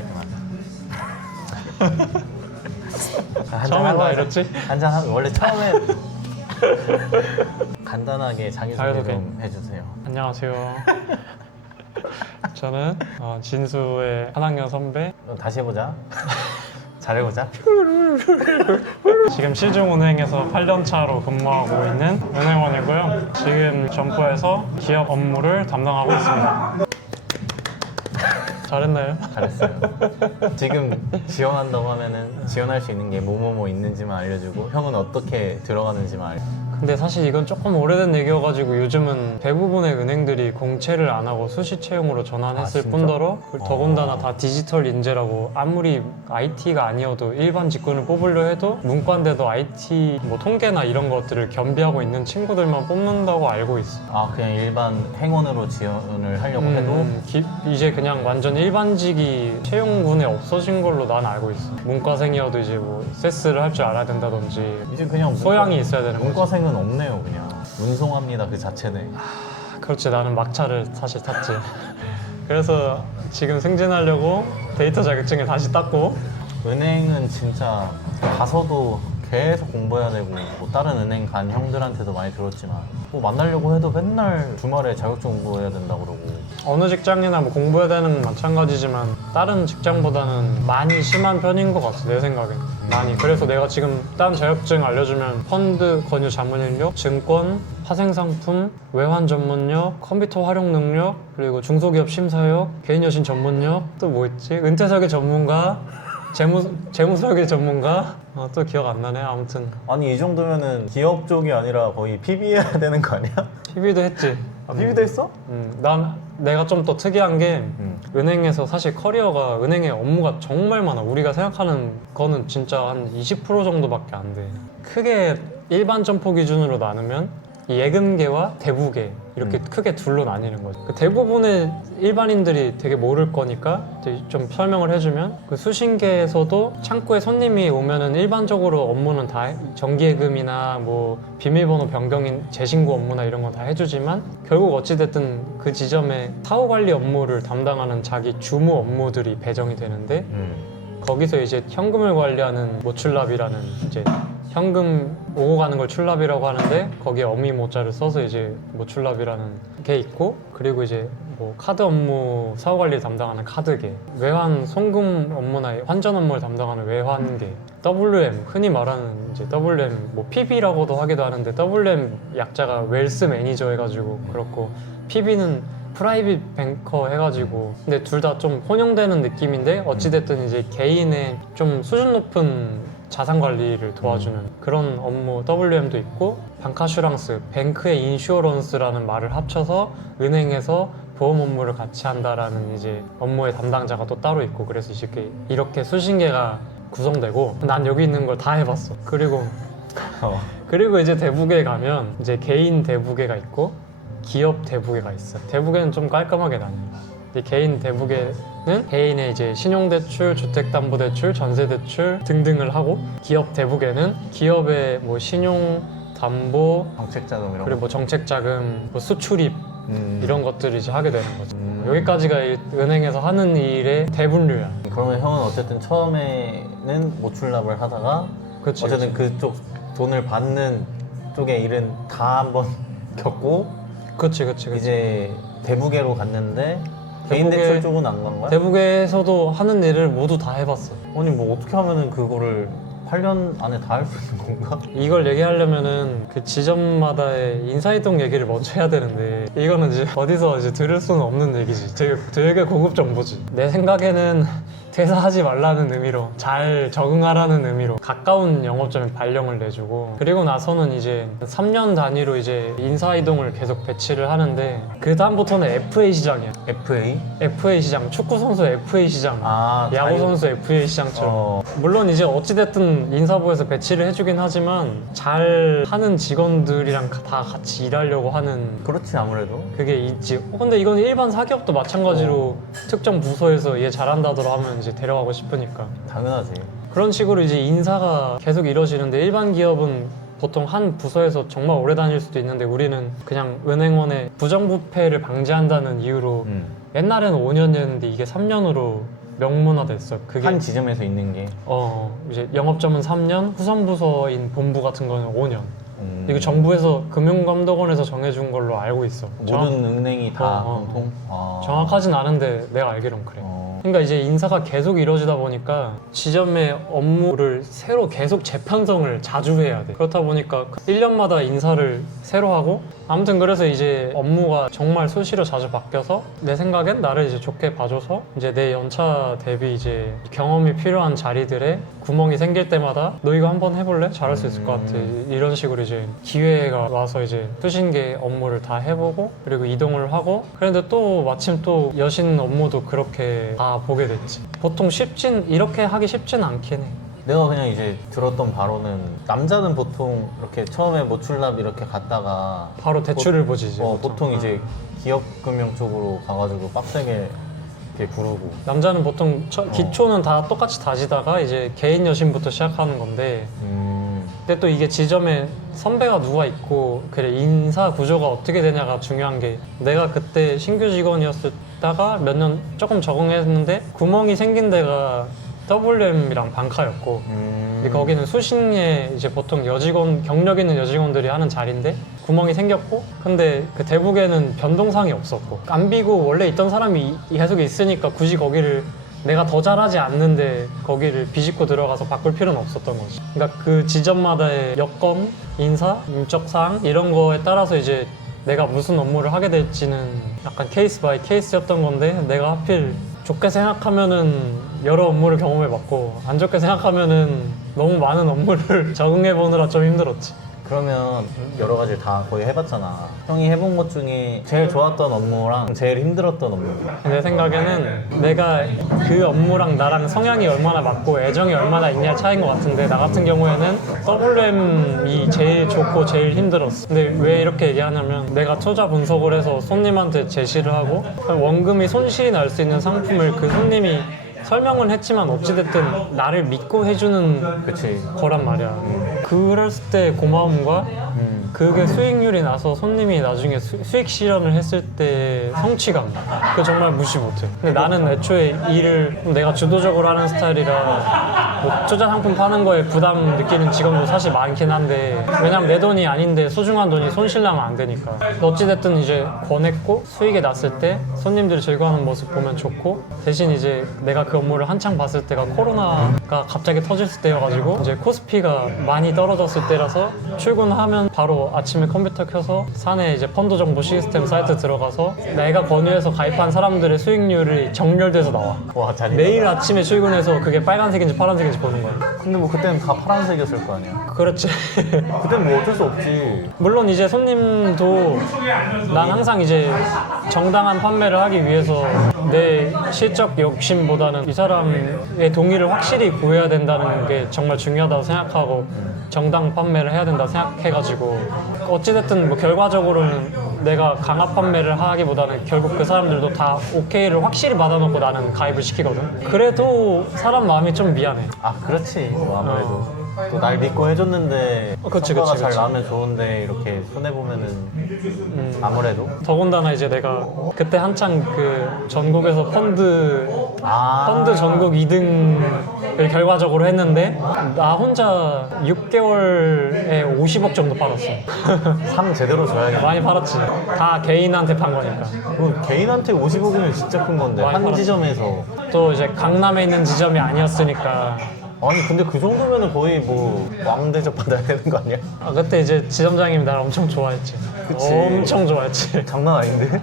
짧게 맞아. 처음엔 나 이랬지? 한잔 하고 원래 처음에 간단하게 자기소개 자기소개. 좀 해주세요. 안녕하세요. 저는 진수의 한 학년 선배, 다시 해보자. 잘해보자. 지금 시중은행에서 8년차로 근무하고 있는 은행원이고요. 지금 점포에서 기업 업무를 담당하고 있습니다. 잘했나요? 잘했어요. 지금 지원한다고 하면은 지원할 수 있는 게 뭐뭐뭐 있는지만 알려주고 형은 어떻게 들어가는지만 알려. 근데 사실 이건 조금 오래된 얘기여가지고 요즘은 대부분의 은행들이 공채를 안 하고 수시 채용으로 전환했을 진짜? 뿐더러 더군다나 다 디지털 인재라고 아무리 IT가 아니어도 일반 직군을 뽑으려 해도 문과인데도 IT 뭐 통계나 이런 것들을 겸비하고 있는 친구들만 뽑는다고 알고 있어. 아 그냥 일반 행원으로 지원을 하려고 해도 이제 그냥 완전 일반직이 채용군에 없어진 걸로 난 알고 있어. 문과생이어도 이제 뭐 세스를 할 줄 알아야 된다든지 이제 그냥 소양이 있어야 되는 거지. 문과생은 없네요 그냥. 운송합니다 그 자체네. 그렇지, 나는 막차를 사실 탔지. 그래서 지금 승진하려고 데이터 자격증을 다시 땄고. 은행은 진짜 가서도 계속 공부해야 되고 뭐 다른 은행 간 형들한테도 많이 들었지만 뭐 만나려고 해도 맨날 주말에 자격증 공부해야 된다 그러고. 어느 직장이나 뭐 공부해야 되는 건 마찬가지지만 다른 직장보다는 많이 심한 편인 것 같아, 내 생각엔. 많이. 그래서 내가 지금 딴 자격증 알려주면 펀드 권유 자문 인력, 증권, 파생상품, 외환 전문력, 컴퓨터 활용 능력, 그리고 중소기업 심사역, 개인 여신 전문력, 또 뭐 있지? 은퇴 설계 전문가, 재무 설계 전문가, 또 기억 안 나네. 아무튼 아니 이 정도면은 기업 쪽이 아니라 거의 PB 해야 되는 거 아니야? PB도 했지. 아, PB도 했어? 난 내가 좀 더 특이한 게 은행에서 사실 커리어가 은행의 업무가 정말 많아. 우리가 생각하는 거는 진짜 한 20% 정도밖에 안 돼. 크게 일반 점포 기준으로 나누면 이 예금계와 대부계 이렇게 크게 둘로 나뉘는 거죠. 그 대부분의 일반인들이 되게 모를 거니까 이제 좀 설명을 해주면 그 수신계에서도 창구에 손님이 오면은 일반적으로 업무는 다 정기예금이나 뭐 비밀번호 변경인 재신고 업무나 이런 건 다 해주지만 결국 어찌됐든 그 지점에 사후관리 업무를 담당하는 자기 주무 업무들이 배정이 되는데 거기서 이제 현금을 관리하는 모출납이라는 이제 현금 오고 가는 걸 출납이라고 하는데 거기에 어미 모자를 써서 이제 모출납이라는 게 있고, 그리고 이제 뭐 카드 업무 사후 관리를 담당하는 카드계, 외환 송금 업무나 환전 업무를 담당하는 외환계, WM 흔히 말하는 이제 WM 뭐 PB라고도 하기도 하는데 WM 약자가 웰스 매니저 해가지고 그렇고 PB는 프라이빗 뱅커 해가지고, 근데 둘 다 좀 혼용되는 느낌인데 어찌됐든 이제 개인의 좀 수준 높은 자산 관리를 도와주는 그런 업무 WM도 있고, 방카슈랑스, 뱅크의 인슈어런스라는 말을 합쳐서 은행에서 보험 업무를 같이 한다라는 이제 업무의 담당자가 또 따로 있고, 그래서 이렇게 수신계가 구성되고, 난 여기 있는 걸 다 해봤어. 그리고 이제 대부계에 가면 이제 개인 대부계가 있고 기업 대부계가 있어. 대부계는 좀 깔끔하게 나뉘어요. 이 개인 대부계는 개인의 이제 신용대출, 주택담보대출, 전세대출 등등을 하고, 기업 대부계는 기업의 뭐 신용, 담보, 정책자금 이런 그리고 뭐 정책자금, 뭐 수출입 이런 것들을 이제 하게 되는 거죠. 여기까지가 이 은행에서 하는 일의 대분류야. 그러면 형은 어쨌든 처음에는 모출납을 하다가 그치, 어쨌든 그쪽 돈을 받는 쪽의 일은 다 한번 겪고 그치. 이제 대부계로 갔는데 개인 대부계- 대출 쪽은 안 간 거야? 대부계에서도 하는 일을 모두 다 해봤어. 아니 뭐 어떻게 하면은 그거를 8년 안에 다 할 수 있는 건가? 이걸 얘기하려면은 그 지점마다의 인사이동 얘기를 먼저 해야 되는데 이거는 이제 어디서 이제 들을 수는 없는 얘기지. 되게 고급 정보지. 내 생각에는 퇴사하지 말라는 의미로, 잘 적응하라는 의미로 가까운 영업점에 발령을 내주고, 그리고 나서는 이제 3년 단위로 이제 인사이동을 계속 배치를 하는데, 그 다음부터는 FA 시장이야. FA? FA 시장, 축구 선수 FA 시장, 야구 선수 FA 시장처럼. 물론 이제 어찌됐든 인사부에서 배치를 해주긴 하지만 잘 하는 직원들이랑 다 같이 일하려고 하는 그렇지 아무래도. 그게 있지. 근데 이건 일반 사기업도 마찬가지로 특정 부서에서 얘 잘한다더라 하면 이제 데려가고 싶으니까. 당연하지. 그런 식으로 이제 인사가 계속 이루어지는데, 일반 기업은 보통 한 부서에서 정말 오래 다닐 수도 있는데 우리는 그냥 은행원의 부정부패를 방지한다는 이유로 옛날에는 5년이었는데 이게 3년으로 명문화됐어. 그게 한 지점에서 있는 게 이제 영업점은 3년, 후선부서인 본부 같은 거는 5년. 이거 음, 정부에서 금융감독원에서 정해준 걸로 알고 있어. 모든 은행이 다 어. 공통? 아. 정확하진 않은데 내가 알기론 그래. 어. 그러니까 이제 인사가 계속 이루어지다 보니까 지점의 업무를 새로 계속 재편성을 자주 해야 돼. 그렇다 보니까 1년마다 인사를 새로 하고 아무튼 그래서 이제 업무가 정말 수시로 자주 바뀌어서 내 생각엔 나를 이제 좋게 봐줘서 이제 내 연차 대비 이제 경험이 필요한 자리들에 구멍이 생길 때마다 너 이거 한번 해볼래? 잘할 수 있을 것 같아. 이런 식으로 이제 기회가 와서 이제 수신계 업무를 다 해보고 그리고 이동을 하고 그런데 또 마침 또 여신 업무도 그렇게 다 보게 됐지. 보통 이렇게 하기 쉽진 않긴 해. 내가 그냥 이제 들었던 바로는 남자는 보통 이렇게 처음에 뭐 출납 이렇게 갔다가 바로 대출을 보지 이제. 보통 이제 기업금융 쪽으로 가가지고 빡세게 이렇게 구르고 남자는 보통 기초는 다 똑같이 다지다가 이제 개인 여신부터 시작하는 건데 근데 또 이게 지점에 선배가 누가 있고 그래 인사 구조가 어떻게 되냐가 중요한 게 내가 그때 신규 직원이었다가 몇 년 조금 적응했는데 구멍이 생긴 데가 WM이랑 방카였고 근데 거기는 수신에 이제 보통 여직원 경력 있는 여직원들이 하는 자리인데 구멍이 생겼고 근데 그 대북에는 변동상이 없었고 안 비고 원래 있던 사람이 계속 있으니까 굳이 거기를 내가 더 잘하지 않는데 거기를 비집고 들어가서 바꿀 필요는 없었던 거지. 그러니까 그 지점마다의 여건, 인사, 인적사항 이런 거에 따라서 이제 내가 무슨 업무를 하게 될지는 약간 케이스 바이 케이스였던 건데 내가 하필 좋게 생각하면은 여러 업무를 경험해봤고 안 좋게 생각하면은 너무 많은 업무를 적응해보느라 좀 힘들었지. 그러면 여러 가지를 다 거의 해봤잖아. 형이 해본 것 중에 제일 좋았던 업무랑 제일 힘들었던 업무. 내 생각에는 내가 그 업무랑 나랑 성향이 얼마나 맞고 애정이 얼마나 있냐 차이인 것 같은데 나 같은 경우에는 WM이 제일 좋고 제일 힘들었어. 근데 왜 이렇게 얘기하냐면 내가 투자 분석을 해서 손님한테 제시를 하고 원금이 손실이 날 수 있는 상품을 그 손님이 설명은 했지만 어찌됐든 나를 믿고 해주는 그치. 거란 말이야. 그랬을 때 고마움과 그게 수익률이 나서 손님이 나중에 수익 실현을 했을 때 성취감 그거 정말 무시 못해. 근데 나는 애초에 일을 내가 주도적으로 하는 스타일이라 뭐 투자 상품 파는 거에 부담 느끼는 직원도 사실 많긴 한데 왜냐면 내 돈이 아닌데 소중한 돈이 손실나면 안 되니까 어찌됐든 이제 권했고 수익이 났을 때 손님들이 즐거워하는 모습 보면 좋고 대신 이제 내가 그 업무를 한창 봤을 때가 코로나가 갑자기 터졌을 때여가지고 이제 코스피가 많이 떨어졌을 때라서 출근하면 바로 아침에 컴퓨터 켜서 사내 이제 펀드 정보 시스템 사이트 들어가서 내가 권유해서 가입한 사람들의 수익률이 정렬돼서 나와. 와, 잘 매일 아침에 출근해서 그게 빨간색인지 파란색인지 보는 거야. 근데 뭐 그때는 다 파란색이었을 거 아니야. 그렇지. 그땐 뭐 어쩔 수 없지. 물론 이제 손님도 난 항상 이제 정당한 판매를 하기 위해서 내 실적 욕심보다는 이 사람의 동의를 확실히 구해야 된다는 게 정말 중요하다고 생각하고 정당 판매를 해야 된다 생각해가지고 어찌됐든 뭐 결과적으로는 내가 강압 판매를 하기보다는 결국 그 사람들도 다 오케이를 확실히 받아놓고 나는 가입을 시키거든. 그래도 사람 마음이 좀 미안해. 아, 그렇지. 뭐 아무래도. 또 날 믿고 해줬는데 그치, 성과가 그치, 잘 그치. 나오면 좋은데 이렇게 손해보면은 아무래도 더군다나 이제 내가 그때 한창 그 전국에서 펀드 전국 2등을 결과적으로 했는데 나 혼자 6개월에 50억 정도 팔았어. 상 제대로 줘야겠다. 많이 팔았지. 다 개인한테 판 거니까. 그 개인한테 50억이면 진짜 큰 건데 많이 한 팔았지. 지점에서. 또 이제 강남에 있는 지점이 아니었으니까. 아니 근데 그 정도면은 거의 뭐 왕대접 받아야 되는 거 아니야? 그때 이제 지점장님이 나를 엄청 좋아했지. 그치. 엄청 좋아했지. 장난 아닌데?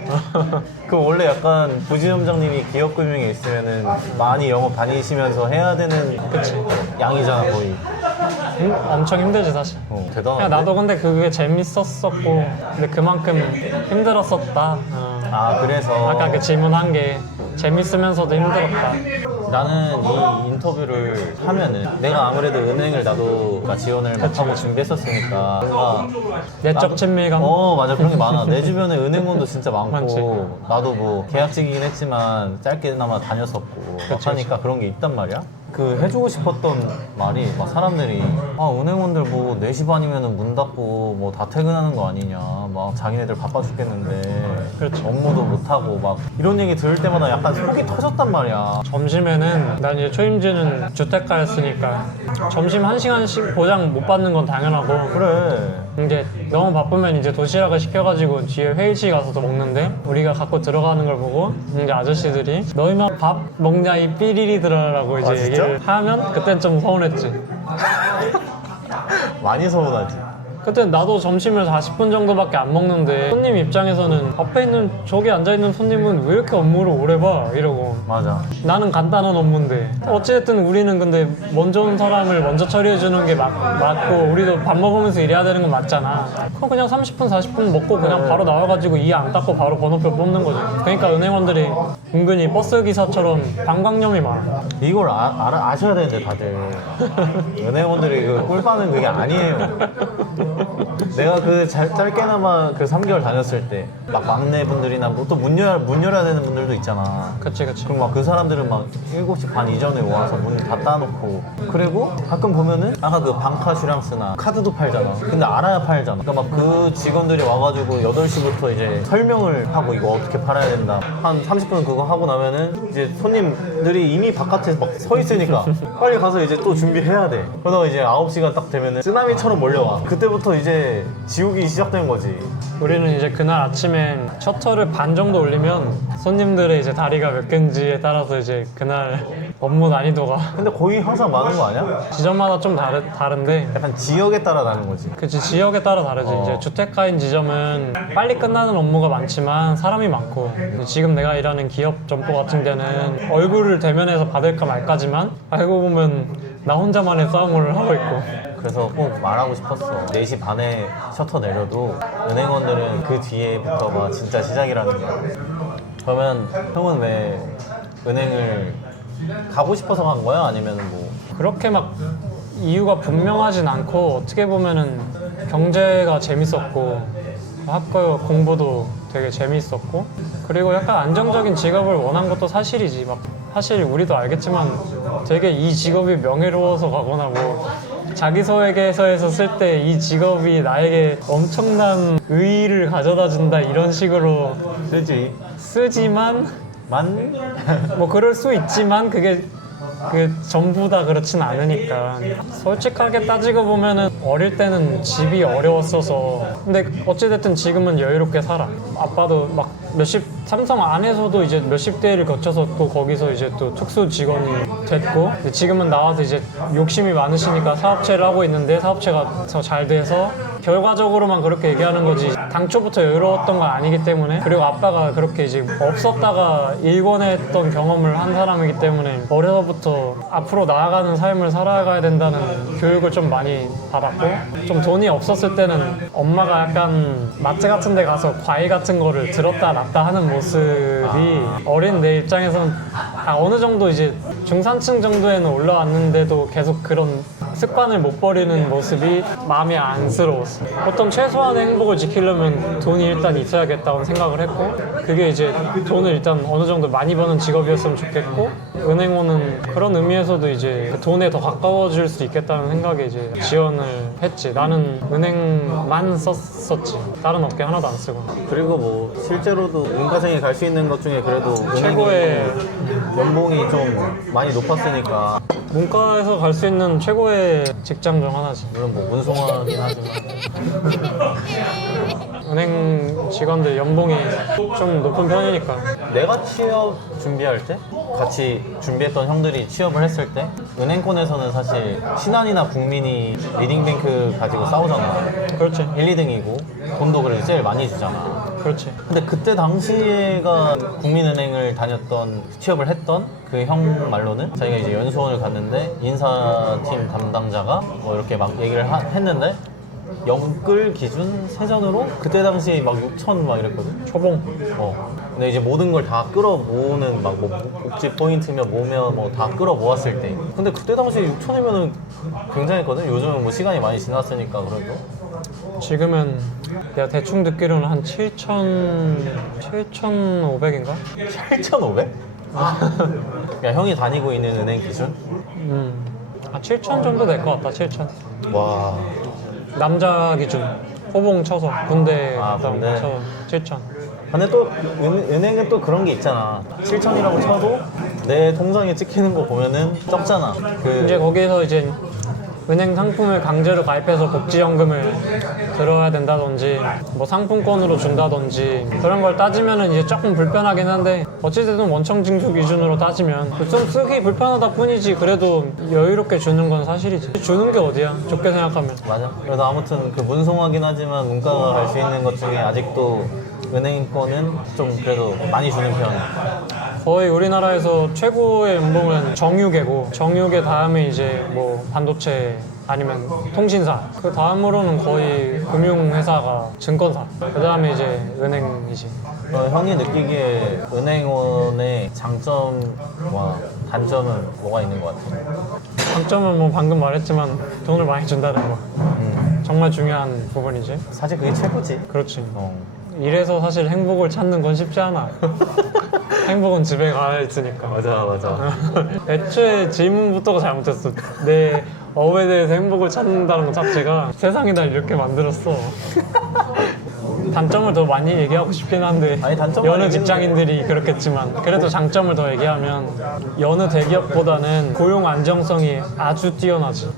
그 원래 약간 부지점장님이 기업금융에 있으면은 많이 영업 다니시면서 해야 되는 양이잖아 거의. 엄청 힘들지 사실. 대단한데? 그냥 나도 근데 그게 재밌었었고 근데 그만큼 힘들었었다. 아 그래서 아까 그 질문한 게 재밌으면서도 힘들었다. 나는 이 인터뷰를 하면은 내가 아무래도 은행을 나도 지원을 못하고 준비했었으니까 뭔가 내적 친밀감. 맞아 그런 게 많아. 내 주변에 은행원도 진짜 많고 많지. 나도 뭐 계약직이긴 했지만 짧게나마 다녔었고 막 하니까 그런 게 있단 말이야. 그 해주고 싶었던 말이 막 사람들이 은행원들 뭐 4시 반이면 문 닫고 뭐 다 퇴근하는 거 아니냐, 막 자기네들 바빠 죽겠는데 그렇죠. 업무도 못하고 막 이런 얘기 들을 때마다 약간 속이 터졌단 말이야. 점심에는 난 이제 초임지는 주택가였으니까 점심 1시간씩 보장 못 받는 건 당연하고 그래. 이제 너무 바쁘면 이제 도시락을 시켜가지고 뒤에 회의실 가서도 먹는데 우리가 갖고 들어가는 걸 보고 이제 아저씨들이 너희만 밥 먹냐 이 삐리리들아라고 이제 아, 진짜? 얘기를 하면 그땐 좀 서운했지. 많이 서운하지. 그때 나도 점심을 40분 정도밖에 안 먹는데 손님 입장에서는 앞에 있는 저기 앉아있는 손님은 왜 이렇게 업무를 오래 봐? 이러고 맞아. 나는 간단한 업무인데 어찌됐든 우리는 근데 먼저 온 사람을 먼저 처리해주는 게 맞고 우리도 밥 먹으면서 일해야 되는 건 맞잖아. 그럼 그냥 30분 40분 먹고 그냥 바로 나와가지고 이 안 닦고 바로 번호표 뽑는 거지. 그러니까 은행원들이 은근히 버스 기사처럼 방광염이 많아. 이걸 아셔야 되는데 다들 은행원들이 그 꿀빠는 그게 아니에요. 내가 그 짧게나마 그 3개월 다녔을 때 막 막내분들이나 뭐 또 문 열어야 되는 분들도 있잖아. 그치. 그럼 막 그 사람들은 막 7시 반 이전에 와서 문 닫아 놓고, 그리고 가끔 보면은 아까 그 방카슈랑스나 카드도 팔잖아. 근데 알아야 팔잖아. 그러니까 막 그 직원들이 와가지고 8시부터 이제 설명을 하고 이거 어떻게 팔아야 된다. 한 30분 그거 하고 나면은 이제 손님들이 이미 바깥에 막 서 있으니까 빨리 가서 이제 또 준비해야 돼. 그러다가 이제 9시간 딱 되면은 쓰나미처럼 몰려와. 그때부터 이제 지옥이 시작되는 거지. 우리는 이제 그날 아침에 셔터를 반 정도 올리면 손님들의 이제 다리가 몇 개인지에 따라서 이제 그날 업무 난이도가 근데 거의 항상 많은 거 아니야? 지점마다 좀 다른데 약간 지역에 따라 다른 거지. 그치 지역에 따라 다르지. 이제 주택가인 지점은 빨리 끝나는 업무가 많지만 사람이 많고 지금 내가 일하는 기업 점포 같은 데는 얼굴을 대면해서 받을까 말까지만 알고 보면 나 혼자만의 싸움을 하고 있고. 그래서 꼭 말하고 싶었어. 4시 반에 셔터 내려도 은행원들은 그 뒤에부터가 진짜 시작이라는 거야. 그러면 형은 왜 은행을 가고 싶어서 간 거야? 아니면 뭐? 그렇게 막 이유가 분명하진 않고 어떻게 보면은 경제가 재밌었고 학교 공부도 되게 재밌었고 그리고 약간 안정적인 직업을 원한 것도 사실이지. 막 사실 우리도 알겠지만 되게 이 직업이 명예로워서 가거나 뭐 자기소개서에서 쓸 때 이 직업이 나에게 엄청난 의의를 가져다 준다 이런 식으로 쓰지만 뭐 그럴 수 있지만 그게 전부 다 그렇진 않으니까. 솔직하게 따지고 보면은 어릴 때는 집이 어려웠어서 근데 어찌됐든 지금은 여유롭게 살아. 아빠도 막 삼성 안에서도 이제 몇십 대를 거쳐서 또 거기서 이제 또 특수 직원이 됐고 지금은 나와서 이제 욕심이 많으시니까 사업체를 하고 있는데 사업체가 더 잘 돼서 결과적으로만 그렇게 얘기하는 거지 당초부터 여유로웠던 건 아니기 때문에. 그리고 아빠가 그렇게 이제 없었다가 일궈냈던 경험을 한 사람이기 때문에 어려서부터 앞으로 나아가는 삶을 살아가야 된다는 교육을 좀 많이 받았고 좀 돈이 없었을 때는 엄마가 약간 마트 같은 데 가서 과일 같은 거를 들었다 놨다 하는 모습이 어린 내 입장에서는 어느 정도 이제 중산층 정도에는 올라왔는데도 계속 그런 습관을 못 버리는 모습이 마음이 안쓰러웠어. 어떤 최소한의 행복을 지키려면 돈이 일단 있어야겠다고 생각을 했고 그게 이제 돈을 일단 어느 정도 많이 버는 직업이었으면 좋겠고 은행원은 그런 의미에서도 이제 돈에 더 가까워질 수 있겠다는 생각에 이제 지원을 했지. 나는 은행만 썼었지. 다른 업계 하나도 안 쓰고. 그리고 뭐 실제로도 문과생이 갈 수 있는 것 중에 그래도 최고의 연봉이 좀 많이 높았으니까. 문과에서 갈 수 있는 최고의 직장 중 하나지. 물론 뭐 문송하긴 하지만 은행 직원들 연봉이 좀 높은 편이니까. 내가 취업 준비할 때 같이 준비했던 형들이 취업을 했을 때 은행권에서는 사실 신한이나 국민이 리딩뱅크 가지고 싸우잖아. 그렇지. 1, 2등이고 돈도 그래도 제일 많이 주잖아. 그렇지. 근데 그때 당시가 국민은행을 다녔던 취업을 했던 그 형 말로는 자기가 이제 연수원을 갔는데 인사팀 담당자가 뭐 이렇게 막 얘기를 했는데 연끌 기준 세전으로 그때 당시에 막 6천 막 이랬거든. 초봉. 근데 이제 모든 걸 다 끌어모으는 막 뭐 복지 포인트며 뭐며 뭐 다 끌어모았을 때. 근데 그때 당시에 6천이면은 굉장했거든. 요즘은 뭐 시간이 많이 지났으니까 그래도. 지금은 내가 대충 듣기로는 한 7,500인가? 8,500? 그러니까 형이 다니고 있는 은행 기준? 7천 정도 될 것 같다. 7천. 와. 남자 기준. 호봉 쳐서 군대 아, 갔다 군대? 쳐서 7천. 근데 또 은행은 또 그런 게 있잖아. 7천이라고 쳐도 내 통장에 찍히는 거 보면은 적잖아. 이제 거기에서 이제 은행 상품을 강제로 가입해서 복지연금을 들어야 된다든지 뭐 상품권으로 준다든지 그런 걸 따지면은 이제 조금 불편하긴 한데 어찌됐든 원청 징수 기준으로 따지면 좀 쓰기 불편하다 뿐이지 그래도 여유롭게 주는 건 사실이지. 주는 게 어디야? 좋게 생각하면. 맞아. 그래도 아무튼 그 문송하긴 하지만 문과가 갈 수 있는 것 중에 아직도 은행권은 좀 그래도 많이 주는 편. 거의 우리나라에서 최고의 연봉은 정유계고 정유계 다음에 이제 뭐 반도체 아니면 통신사 그 다음으로는 거의 금융회사가 증권사 그 다음에 이제 은행이지. 형이 느끼기에 은행원의 장점과 단점은 뭐가 있는 것 같아? 장점은 뭐 방금 말했지만 돈을 많이 준다는 거 정말 중요한 부분이지. 사실 그게 최고지. 그렇지. 어. 이래서 사실 행복을 찾는 건 쉽지 않아. 행복은 집에 가야 있으니까. 맞아. 애초에 질문부터가 잘못했어. 내 업에 대해서 행복을 찾는다는 것 자체가 세상이 날 이렇게 만들었어. 단점을 더 많이 얘기하고 싶긴 한데 아니, 단점만 여느 얘기해도 직장인들이 그렇겠지만 그래도 장점을 더 얘기하면 여느 대기업보다는 고용 안정성이 아주 뛰어나지.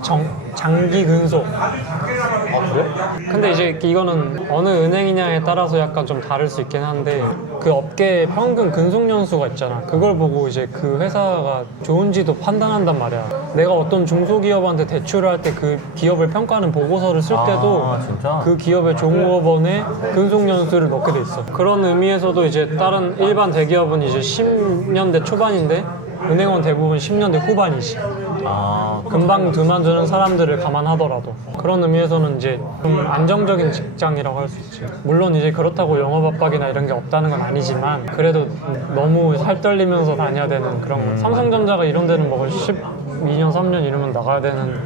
장기 근속. 아 그래? 근데 이제 이거는 어느 은행이냐에 따라서 약간 좀 다를 수 있긴 한데 그 업계의 평균 근속 연수가 있잖아. 그걸 보고 이제 그 회사가 좋은지도 판단한단 말이야. 내가 어떤 중소기업한테 대출을 할 때 그 기업을 평가하는 보고서를 쓸 때도 아, 진짜? 그 기업의 종업원에 근속 연수를 넣게 돼 있어. 그런 의미에서도 이제 다른 일반 대기업은 이제 10년대 초반인데 은행원 대부분 10년대 후반이지. 아 금방 그만두는 사람들을 감안하더라도 그런 의미에서는 이제 좀 안정적인 직장이라고 할 수 있지. 물론 이제 그렇다고 영업 압박이나 이런 게 없다는 건 아니지만 그래도 너무 살 떨리면서 다녀야 되는 그런 거. 삼성전자가 이런 데는 뭐 12년, 3년 이러면 나가야 되는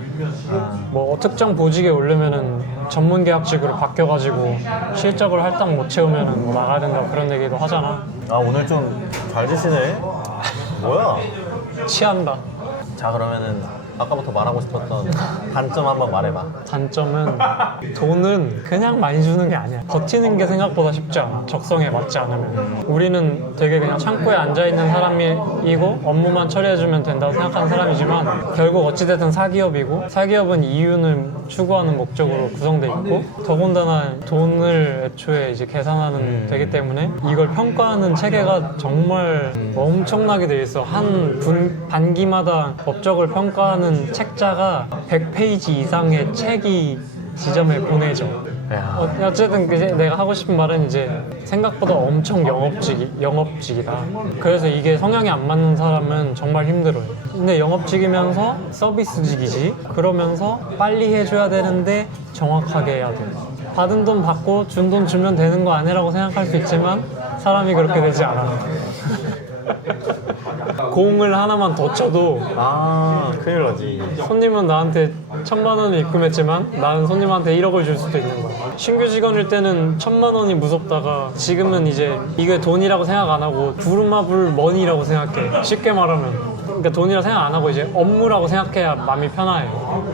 뭐 특정 보직에 오르면은 전문 계약직으로 바뀌어가지고 실적을 할당 못 채우면은 뭐 나가야 된다 그런 얘기도 하잖아. 아, 오늘 좀 잘 드시네. 뭐야? 취한다. 자, 그러면은 아까부터 말하고 싶었던 단점 한번 말해봐. 단점은 돈은 그냥 많이 주는 게 아니야. 버티는 게 생각보다 쉽지 않아. 적성에 맞지 않으면. 우리는 되게 그냥 창고에 앉아있는 사람이고 업무만 처리해주면 된다고 생각하는 사람이지만 결국 어찌됐든 사기업이고 사기업은 이윤을 추구하는 목적으로 구성돼 있고 더군다나 돈을 애초에 이제 계산하는 되기 때문에 이걸 평가하는 체계가 정말 엄청나게 돼 있어. 한 반기마다 업적을 평가하는 책자가 100페이지 이상의 책이 지점에 보내져. 야. 어쨌든 이제 내가 하고 싶은 말은 이제 생각보다 엄청 영업직이다. 그래서 이게 성향이 안 맞는 사람은 정말 힘들어요. 근데 영업직이면서 서비스직이지. 그러면서 빨리 해줘야 되는데 정확하게 해야 돼. 받은 돈 받고 준 돈 주면 되는 거 아니라고 생각할 수 있지만 사람이 그렇게 되지 않아. 공을 하나만 더 쳐도 아, 큰일 나지. 손님은 나한테 1,000만 원을 입금했지만 나는 손님한테 1억을 줄 수도 있는 거야. 신규 직원일 때는 1,000만 원이 무섭다가 지금은 이제 이게 돈이라고 생각 안 하고 부루마블 머니라고 생각해. 쉽게 말하면. 그러니까 돈이라고 생각 안 하고 이제 업무라고 생각해야 마음이 편해.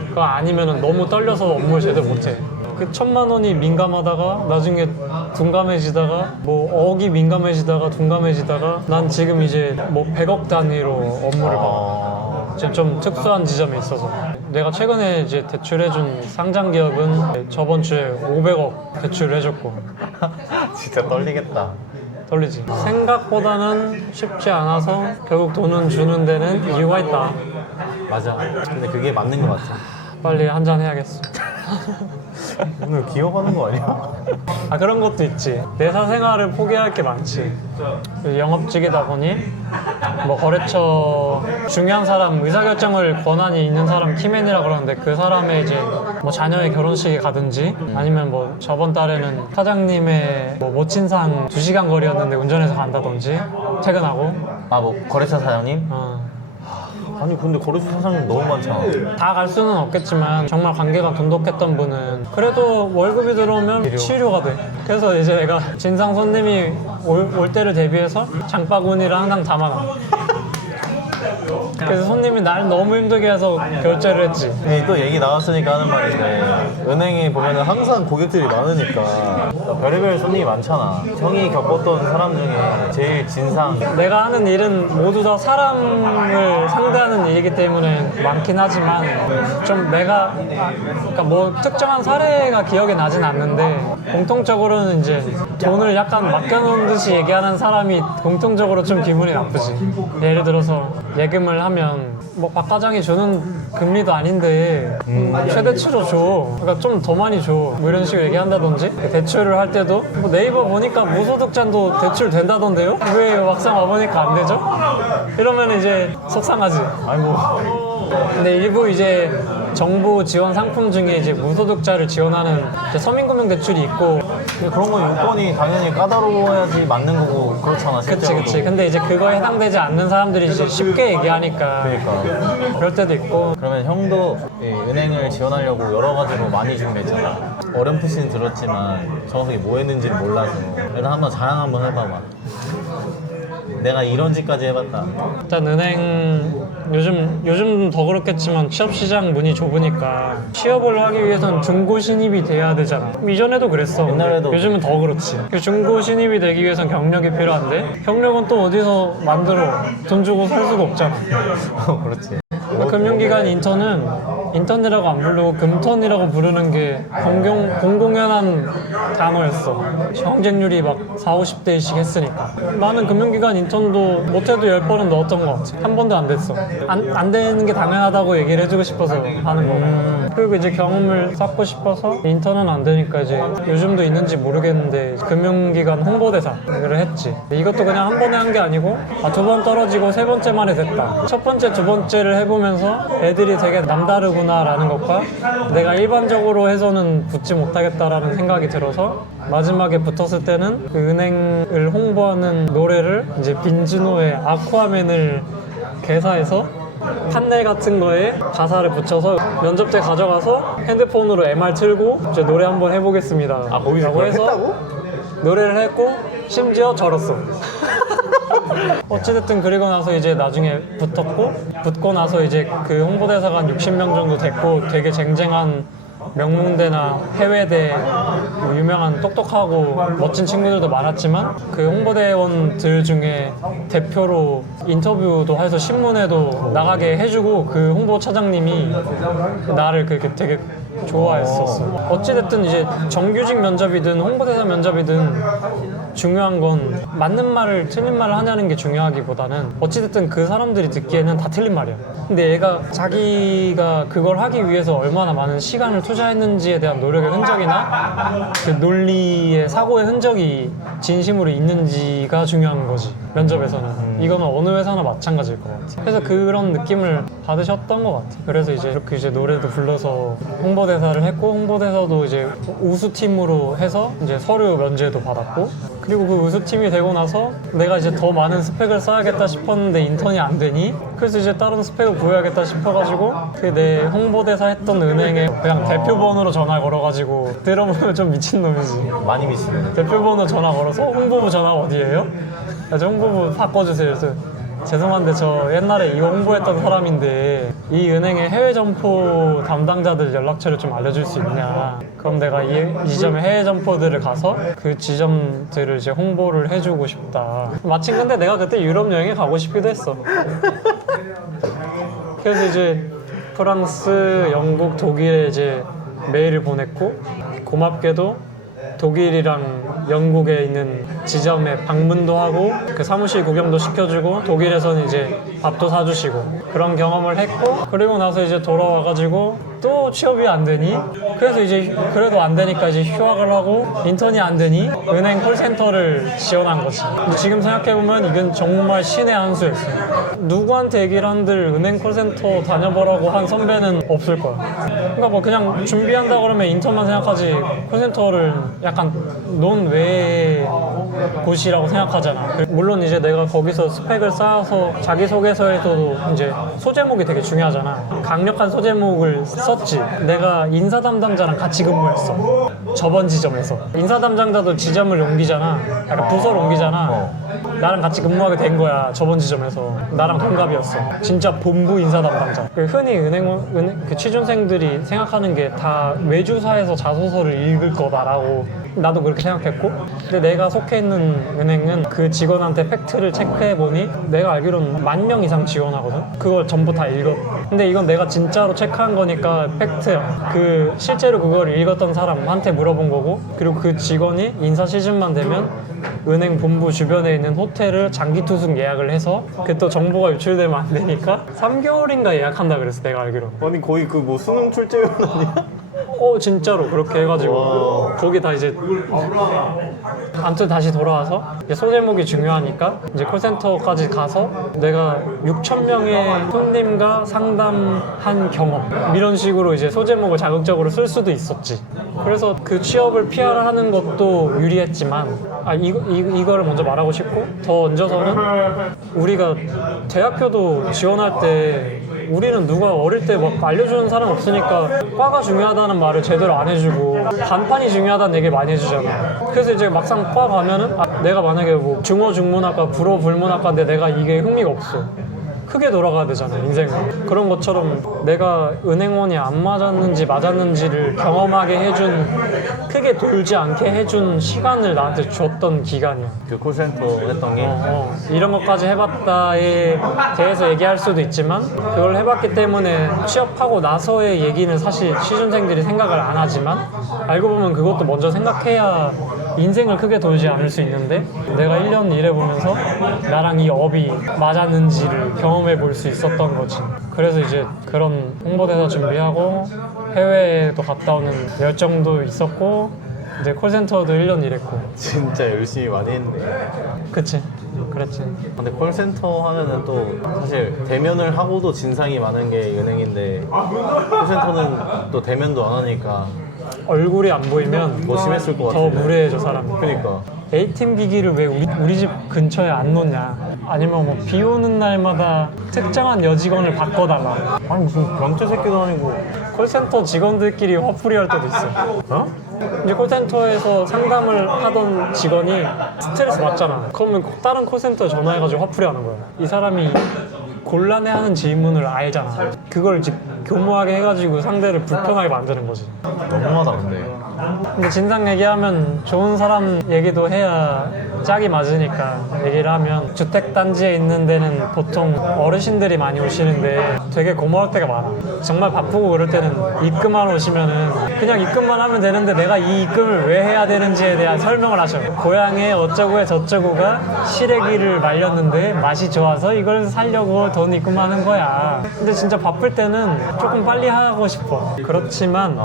그거 아니면은 너무 떨려서 업무를 제대로 못해. 그 1,000만 원이 민감하다가 나중에 둔감해지다가 뭐 억이 민감해지다가 둔감해지다가 난 지금 이제 뭐 100억 단위로 업무를 봐. 지금 좀 특수한 지점에 있어서 내가 최근에 이제 대출해준 상장 기업은 저번 주에 500억 대출을 해줬고 진짜 떨리겠다. 떨리지. 생각보다는 쉽지 않아서 결국 돈은 주는 데는 이유가 있다. 맞아. 근데 그게 맞는 것 같아. 빨리 한잔 해야겠어. 오늘 기억하는 거 아니야? 아 그런 것도 있지. 내 사생활을 포기할 게 많지. 영업직이다 보니 뭐 거래처 중요한 사람 의사결정을 권한이 있는 사람 키맨이라 그러는데 그 사람의 이제 뭐 자녀의 결혼식에 가든지 아니면 뭐 저번 달에는 사장님의 뭐 모친상 2시간 거리였는데 운전해서 간다든지 퇴근하고 아, 뭐 거래처 사장님? 아니 근데 거래처 사장님 너무 많잖아. 다 갈 수는 없겠지만 정말 관계가 돈독했던 분은 그래도 월급이 들어오면 치료가 돼. 그래서 이제 내가 진상 손님이 올 때를 대비해서 장바구니를 항상 담아놔. 그래서 손님이 날 너무 힘들게 해서 결제를 했지. 또 얘기 나왔으니까 하는 말인데 은행에 보면은 항상 고객들이 많으니까 별의별 손님이 많잖아. 형이 겪었던 사람 중에 제일 진상. 내가 하는 일은 모두 다 사람을 상대하는 일이기 때문에 많긴 하지만 좀 내가 그러니까 뭐 특정한 사례가 기억이 나진 않는데 공통적으로는 이제 돈을 약간 맡겨놓은 듯이 얘기하는 사람이 공통적으로 좀 기분이 나쁘지. 예를 들어서 예금을 하면 뭐 박 과장이 주는 금리도 아닌데 최대치로 줘. 그러니까 좀 더 많이 줘. 뭐 이런 식으로 얘기한다든지 대출을 할 때도 뭐 네이버 보니까 무소득자도 대출 된다던데요? 왜 막상 와보니까 안 되죠? 이러면 이제 속상하지. 아이고. 근데 일부 이제 정부 지원 상품 중에 이제 무소득자를 지원하는 이제 서민금융대출이 있고 근데 그런 건 요건이 당연히 까다로워야지 맞는 거고 그렇잖아. 그치 실제로도. 그치 근데 이제 그거에 해당되지 않는 사람들이 이제 쉽게 얘기하니까 그러니까. 그럴 때도 있고 그러면 형도 이 은행을 지원하려고 여러 가지로 많이 준비했잖아. 어렴풋이는 들었지만 정확하게 뭐 했는지는 몰라서 일단 한번 자랑 한번 해봐봐. 내가 이런 짓까지 해봤다. 일단 은행 요즘 더 그렇겠지만 취업 시장 문이 좁으니까 취업을 하기 위해선 중고 신입이 돼야 되잖아. 이전에도 그랬어. 옛날에도. 요즘은 더 그렇지. 그 중고 신입이 되기 위해선 경력이 필요한데 경력은 또 어디서 만들어? 돈 주고 살 수가 없잖아. 그렇지. 금융기관 인턴은 인턴이라고 안 부르고 금턴이라고 부르는 게 공공연한 단어였어. 경쟁률이 막 40, 50대씩 했으니까. 나는 금융기관 인턴도 못해도 10번은 넣었던 것 같아. 한 번도 안 됐어. 안 되는 게 당연하다고 얘기를 해주고 싶어서 하는 거고. 그리고 이제 경험을 쌓고 싶어서 인턴은 안 되니까 이제 요즘도 있는지 모르겠는데 금융기관 홍보대사를 했지. 이것도 그냥 한 번에 한 게 아니고 2번 떨어지고 3번째 만에 됐다. 첫 번째, 두 번째를 해보면서 애들이 되게 남다르구나 라는 것과 내가 일반적으로 해서는 붙지 못하겠다라는 생각이 들어서 마지막에 붙었을 때는 그 은행을 홍보하는 노래를 이제 빈즈노의 아쿠아맨을 개사해서 판넬 같은 거에 가사를 붙여서 면접대 가져가서 핸드폰으로 MR 틀고 이제 노래 한번 해보겠습니다. 아, 거기서 라고 그걸 해서 했다고? 노래를 했고 심지어 절었어. 어찌됐든 그리고 나서 이제 나중에 붙고 나서 이제 그 홍보대사가 한 60명 정도 됐고 되게 쟁쟁한 명문대나 해외대 뭐 유명한 똑똑하고 멋진 친구들도 많았지만 그 홍보대원들 중에 대표로 인터뷰도 해서 신문에도 나가게 해주고 그 홍보 차장님이 나를 그렇게 되게 좋아했었어. 어찌됐든 이제 정규직 면접이든 홍보대사 면접이든 중요한 건 맞는 말을 틀린 말을 하냐는 게 중요하기보다는 어찌됐든 그 사람들이 듣기에는 다 틀린 말이야. 근데 얘가 자기가 그걸 하기 위해서 얼마나 많은 시간을 투자했는지에 대한 노력의 흔적이나 그 논리의 사고의 흔적이 진심으로 있는지가 중요한 거지. 면접에서는. 이거는 어느 회사나 마찬가지일 것 같아. 그래서 그런 느낌을 받으셨던 것 같아. 그래서 이제 이렇게 이제 노래도 불러서 홍보대사를 했고 홍보대사도 이제 우수팀으로 해서 이제 서류 면제도 받았고 그리고 그 우수팀이 되고 나서 내가 이제 더 많은 스펙을 쌓아야겠다 싶었는데 인턴이 안 되니 그래서 이제 다른 스펙을 구해야겠다 싶어가지고 그 내 홍보대사 했던 은행에 그냥 대표번호로 전화 걸어가지고 들어보면 좀 미친놈이지. 많이 미치네. 대표번호 전화 걸어서 홍보부 전화 어디예요? 저 홍보부 바꿔주세요. 그래서 죄송한데 저 옛날에 이거 홍보했던 사람인데 이 은행의 해외 점포 담당자들 연락처를 좀 알려줄 수 있냐. 그럼 내가 이 지점의 해외 점포들을 가서 그 지점들을 이제 홍보를 해주고 싶다. 마침 근데 내가 그때 유럽 여행에 가고 싶기도 했어. 그래서 이제 프랑스, 영국, 독일에 이제 메일을 보냈고 고맙게도 독일이랑 영국에 있는 지점에 방문도 하고 그 사무실 구경도 시켜주고 독일에서는 이제 밥도 사주시고 그런 경험을 했고 그리고 나서 이제 돌아와가지고 또 취업이 안 되니 그래서 이제 그래도 안 되니까 이제 휴학을 하고 인턴이 안 되니 은행 콜센터를 지원한 거지. 지금 생각해보면 이건 정말 신의 한 수였어. 누구한테 얘기를 한들 은행 콜센터 다녀보라고 한 선배는 없을 거야. 그러니까 뭐 그냥 준비한다 그러면 인턴만 생각하지 콜센터를 약간 논 외의 곳이라고 생각하잖아. 물론 이제 내가 거기서 스펙을 쌓아서 자기소개서에서도 이제 소제목이 되게 중요하잖아. 강력한 소제목을 썼지. 내가 인사 담당자랑 같이 근무했어. 저번 지점에서. 인사 담당자도 지점을 옮기잖아. 약간 부서를 옮기잖아. 나랑 같이 근무하게 된 거야. 저번 지점에서 나랑 동갑이었어. 진짜 본부 인사 담당자. 흔히 그 취준생들이 생각하는 게 다 외주사에서 자소서를 읽을 거다라고 나도 그렇게 생각했고, 근데 내가 속해 있는 은행은 그 직원한테 팩트를 체크해 보니 내가 알기로는 10,000명 이상 지원하거든. 그걸 전부 다 읽었. 근데 이건 내가 진짜로 체크한 거니까 팩트야. 그 실제로 그걸 읽었던 사람한테 물어본 거고, 그리고 그 직원이 인사 시즌만 되면 은행 본부 주변에 있는 호텔을 장기 투숙 예약을 해서 그 또 정보가 유출되면 안 되니까 3개월인가 예약한다 그랬어, 내가 알기로. 아니 거의 그 뭐 수능 출제위원 아니야? 진짜로 그렇게 해가지고 거기 다 이제 아무튼 다시 돌아와서 이제 소제목이 중요하니까 이제 콜센터까지 가서 내가 6,000명의 손님과 상담한 경험 이런 식으로 이제 소제목을 자극적으로 쓸 수도 있었지. 그래서 그 취업을 PR을 하는 것도 유리했지만 이거를 먼저 말하고 싶고, 더 얹어서는 우리가 대학교도 지원할 때 우리는 누가 어릴 때 막 알려주는 사람 없으니까 과가 중요하다는 말을 제대로 안 해주고 간판이 중요하다는 얘기를 많이 해주잖아. 그래서 이제 막상 과 가면은 내가 만약에 뭐 중어 중문학과 불어 불문학과인데 내가 이게 흥미가 없어. 크게 돌아가야 되잖아, 인생은. 그런 것처럼 내가 은행원이 안 맞았는지 맞았는지를 경험하게 해준, 크게 돌지 않게 해준 시간을 나한테 줬던 기간이야. 그 콜센터 했던 게 이런 것까지 해봤다에 대해서 얘기할 수도 있지만, 그걸 해봤기 때문에 취업하고 나서의 얘기는 사실 취준생들이 생각을 안 하지만, 알고 보면 그것도 먼저 생각해야 인생을 크게 돌지 않을 수 있는데, 내가 1년 일해보면서 나랑 이 업이 맞았는지를 경험해 볼 수 있었던 거지. 그래서 이제 그런 홍보대사 준비하고 해외에도 갔다 오는 열정도 있었고, 이제 콜센터도 1년 일했고. 진짜 열심히 많이 했네. 그치, 그랬지. 근데 콜센터 하면은 또 사실 대면을 하고도 진상이 많은 게 은행인데, 콜센터는 또 대면도 안 하니까 얼굴이 안 보이면 더 심했을 것 더 같은데. 무례해져, 사람이. 그러니까 A팀 기기를 왜 우리 집 근처에 안 놓냐, 아니면 뭐 비 오는 날마다 특정한 여직원을 바꿔달라. 아니 무슨 경제 새끼도 아니고. 콜센터 직원들끼리 화풀이 할 때도 있어. 어? 이제 콜센터에서 상담을 하던 직원이 스트레스 받잖아. 그러면 다른 콜센터에 전화해가지고 화풀이 하는 거야. 이 사람이 곤란해하는 질문을 알잖아. 그걸 이제 교모하게 해가지고 상대를 불편하게 만드는 거지. 너무하다 근데. 근데 진상 얘기하면 좋은 사람 얘기도 해야 짝이 맞으니까, 얘기를 하면 주택단지에 있는 데는 보통 어르신들이 많이 오시는데 되게 고마울 때가 많아. 정말 바쁘고 그럴 때는 입금하러 오시면은 그냥 입금만 하면 되는데 내가 이 입금을 왜 해야 되는지에 대한 설명을 하셔. 고향에 어쩌고에 저쩌고가 시래기를 말렸는데 맛이 좋아서 이걸 사려고 돈 입금하는 거야. 근데 진짜 바쁠 때는 조금 빨리 하고 싶어. 그렇지만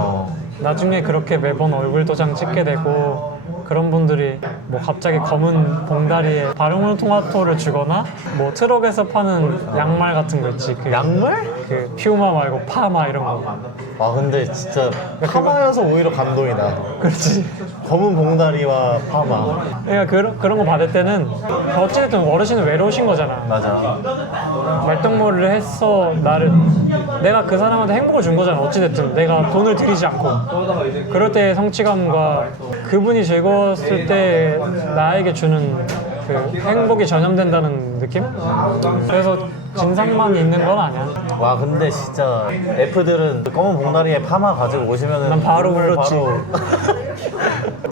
나중에 그렇게 매번 얼굴 도장 찍게 되고, 그런 분들이 뭐 갑자기 검은 봉다리에 방울토마토를 주거나, 뭐 트럭에서 파는 양말 같은 거 있지. 그 양말? 그 퓨마 말고 파마 이런 거. 아 근데 진짜 파마여서 오히려 감동이 나. 그렇지. 검은 봉다리와 파마. 그러니까 그런 거 받을 때는 어찌됐든 어르신은 외로우신 거잖아. 맞아. 말동무를 했어. 내가 그 사람한테 행복을 준 거잖아. 어찌됐든 내가 돈을 들이지 않고. 그럴 때의 성취감과 그분이 즐거웠을 때 나에게 주는 그 행복이 전염된다는 느낌? 그래서 진상만 있는 건 아니야. 와 근데 진짜 F들은 검은 봉다리에 파마 가지고 오시면은 난 바로 눈물 울었지.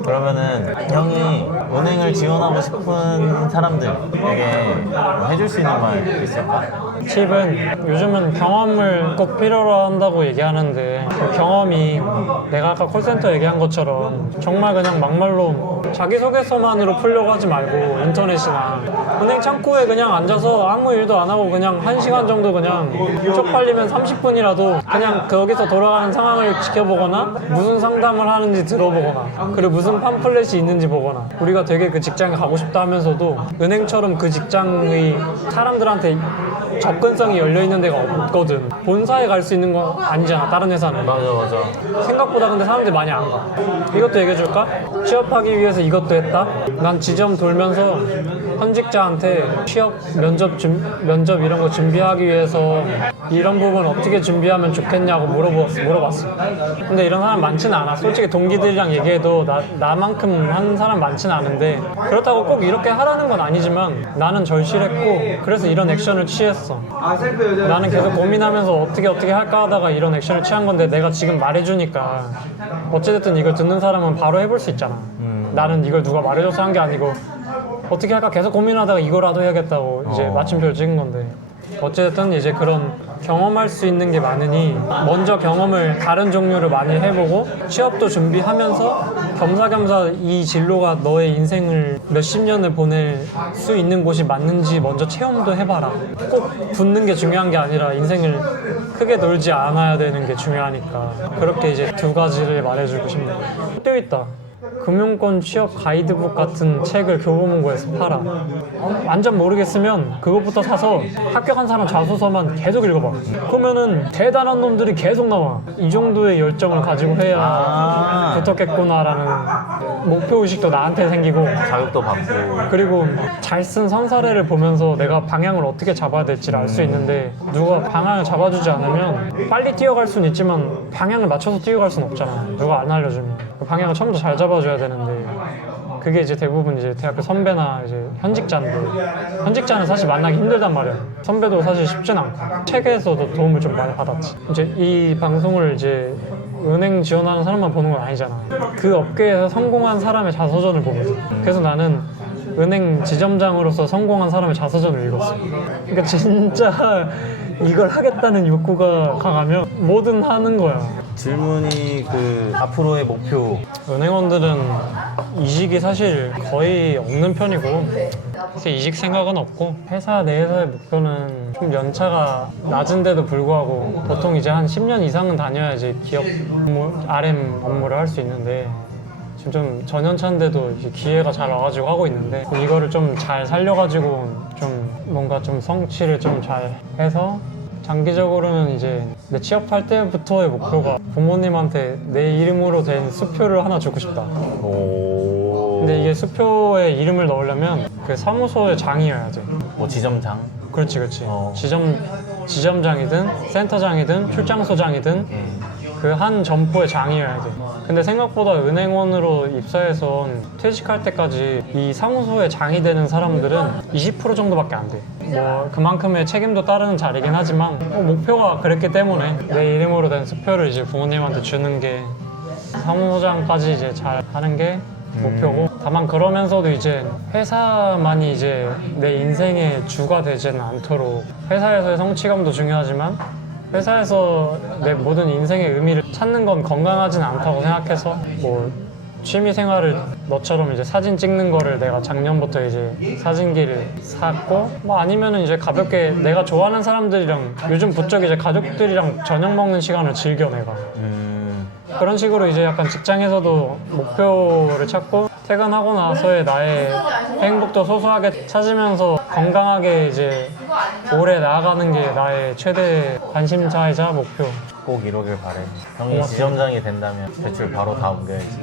그러면은 형이 은행을 지원하고 싶은 사람들에게 뭐 해줄 수 있는 말 있을까? 팁은, 요즘은 경험을 꼭 필요로 한다고 얘기하는데, 그 경험이 내가 아까 콜센터 얘기한 것처럼 정말 그냥 막말로 자기소개서만으로 풀려고 하지 말고, 인터넷이나 은행 창구에 그냥 앉아서 아무 일도 안 하고 그냥 1시간 정도 그냥 쪽팔리면 30분이라도 그냥 거기서 돌아가는 상황을 지켜보거나, 무슨 상담을 하는지 들어보거나, 그리고 무슨 팜플렛이 있는지 보거나. 우리가 되게 그 직장에 가고 싶다 하면서도 은행처럼 그 직장의 사람들한테 접근성이 열려있는 데가 없거든. 본사에 갈 수 있는 건 아니잖아, 다른 회사는. 맞아. 생각보다 근데 사람들이 많이 안 가. 이것도 얘기해줄까? 취업하기 위해서 이것도 했다? 난 지점 돌면서 현직자한테 취업 면접 이런 거 준비하기 위해서 이런 부분 어떻게 준비하면 좋겠냐고 물어봤어. 근데 이런 사람 많지는 않아. 솔직히 동기들이랑 얘기해도 나만큼 한 사람 많지는 않은데 그렇다고 꼭 이렇게 하라는 건 아니지만 나는 절실했고 그래서 이런 액션을 취했어. 나는 계속 고민하면서 어떻게 할까 하다가 이런 액션을 취한 건데 내가 지금 말해주니까 어찌됐든 이걸 듣는 사람은 바로 해볼 수 있잖아. 나는 이걸 누가 말해줘서 한 게 아니고 어떻게 할까 계속 고민하다가 이거라도 해야겠다고 이제 마침표를 찍은 건데 어쨌든 이제 그런 경험할 수 있는 게 많으니 먼저 경험을 다른 종류를 많이 해보고 취업도 준비하면서 겸사겸사 이 진로가 너의 인생을 몇십 년을 보낼 수 있는 곳이 맞는지 먼저 체험도 해봐라. 꼭 붙는 게 중요한 게 아니라 인생을 크게 놀지 않아야 되는 게 중요하니까 그렇게 이제 두 가지를 말해주고 싶네요. 또 있다. 금융권 취업 가이드북 같은 책을 교보문고에서 팔아. 완전 모르겠으면 그것부터 사서 합격한 사람 자소서만 계속 읽어봐. 그러면은 대단한 놈들이 계속 나와. 이 정도의 열정을 가지고 해야 붙었겠구나라는 목표의식도 나한테 생기고 자격도 받고. 그리고 잘 쓴 선사례를 보면서 내가 방향을 어떻게 잡아야 될지를 알 수 있는데 누가 방향을 잡아주지 않으면 빨리 뛰어갈 수는 있지만 방향을 맞춰서 뛰어갈 수는 없잖아. 누가 안 알려주면. 그 방향을 처음부터 잘 잡아줘야 되는데 그게 이제 대부분 이제 대학교 선배나 이제 현직자인데 현직자는 사실 만나기 힘들단 말이야. 선배도 사실 쉽진 않고 책에서도 도움을 좀 많이 받았지. 이제 이 방송을 이제 은행 지원하는 사람만 보는 건 아니잖아. 그 업계에서 성공한 사람의 자서전을 보거든. 그래서 나는 은행 지점장으로서 성공한 사람의 자서전을 읽었어. 그러니까 진짜 이걸 하겠다는 욕구가 강하면 뭐든 하는 거야. 질문이 그 앞으로의 목표. 은행원들은 이직이 사실 거의 없는 편이고 사실 이직 생각은 없고 회사 내에서의 목표는 좀 연차가 낮은데도 불구하고 보통 이제 한 10년 이상은 다녀야지 기업 RM 업무를 할 수 있는데 지금 좀 전연차인데도 이제 기회가 잘 와가지고 하고 있는데 이거를 좀 잘 살려가지고 좀 뭔가 좀 성취를 좀 잘 해서 장기적으로는 이제 내 취업할 때부터의 목표가 부모님한테 내 이름으로 된 수표를 하나 주고 싶다. 근데 이게 수표에 이름을 넣으려면 그 사무소의 장이어야 돼. 뭐 지점장? 그렇지. 지점장이든 센터장이든 출장소장이든 그 한 점포의 장이어야 돼. 근데 생각보다 은행원으로 입사해서 퇴직할 때까지 이 사무소의 장이 되는 사람들은 20% 정도밖에 안 돼. 뭐 그만큼의 책임도 따르는 자리긴 하지만 목표가 그랬기 때문에 내 이름으로 된 수표를 이제 부모님한테 주는 게 사무소장까지 이제 잘 하는 게 목표고 다만 그러면서도 이제 회사만이 이제 내 인생의 주가 되지는 않도록 회사에서의 성취감도 중요하지만 회사에서 내 모든 인생의 의미를 찾는 건 건강하진 않다고 생각해서 뭐 취미 생활을 너처럼 이제 사진 찍는 거를 내가 작년부터 이제 사진기를 샀고 뭐 아니면은 이제 가볍게 내가 좋아하는 사람들이랑 요즘 부쩍 이제 가족들이랑 저녁 먹는 시간을 즐겨 내가 그런 식으로 이제 약간 직장에서도 목표를 찾고 퇴근하고 나서의 나의 행복도 소소하게 찾으면서 건강하게 이제 오래 나아가는 게 나의 최대 관심사이자 목표. 꼭 이루길 바래. 형이 지점장이 된다면 대출 바로 다 옮겨야지.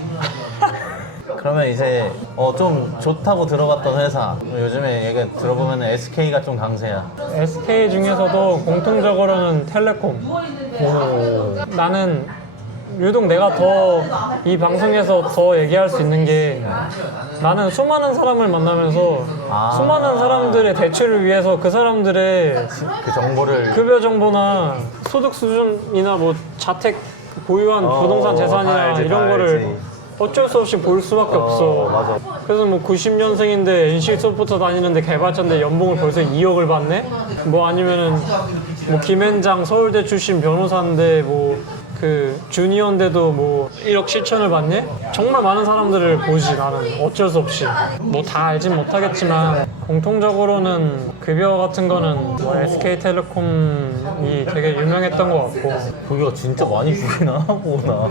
그러면 이제 좀 좋다고 들어갔던 회사 요즘에 얘기 들어보면 SK가 좀 강세야. SK 중에서도 공통적으로는 텔레콤. 나는 유독 내가 더 이 방송에서 더 얘기할 수 있는 게 나는 수많은 사람을 만나면서 수많은 사람들의 대출을 위해서 그 사람들의 그 정보를 급여 정보나 소득 수준이나 뭐 자택 보유한 부동산 재산이나 알지, 이런 다 거를 알지. 어쩔 수 없이 볼 수밖에 없어. 맞아. 그래서 뭐 90년생인데 NC소프트 다니는데 개발자인데 연봉을 벌써 2억을 받네? 뭐 아니면은 뭐 김앤장 서울대 출신 변호사인데 뭐 그 주니어인데도 뭐 1억 7천을 받네? 정말 많은 사람들을 보지 나는 어쩔 수 없이 뭐 다 알진 못하겠지만 공통적으로는 급여 같은 거는 뭐 SK텔레콤이 되게 유명했던 것 같고 그게 진짜 많이 주긴 하구나.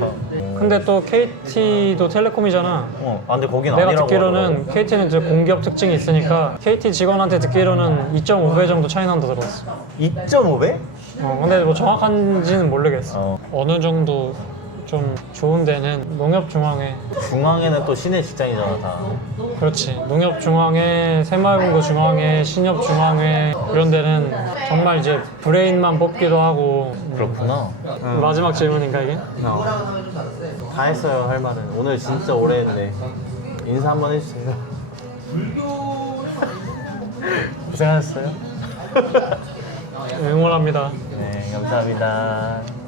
근데 또 KT도 텔레콤이잖아. 근데 거긴 내가 아니라고 듣기로는 하더라고. KT는 이제 공기업 특징이 있으니까 KT 직원한테 듣기로는 2.5배 정도 차이 난다 들었어. 2.5배? 근데 뭐 정확한지는 모르겠어. 어느 정도 좀 좋은 데는 농협중앙회. 중앙에는 또 시내 직장이잖아 다. 그렇지. 농협중앙회, 새마을금고중앙회, 신협중앙회 이런 데는 정말 이제 브레인만 뽑기도 하고. 그렇구나. 마지막 질문인가 이게? 다 했어요 할 말은. 오늘 진짜 오래 했네. 인사 한번 해주세요. 고생하셨어요. 응원합니다. 네 감사합니다.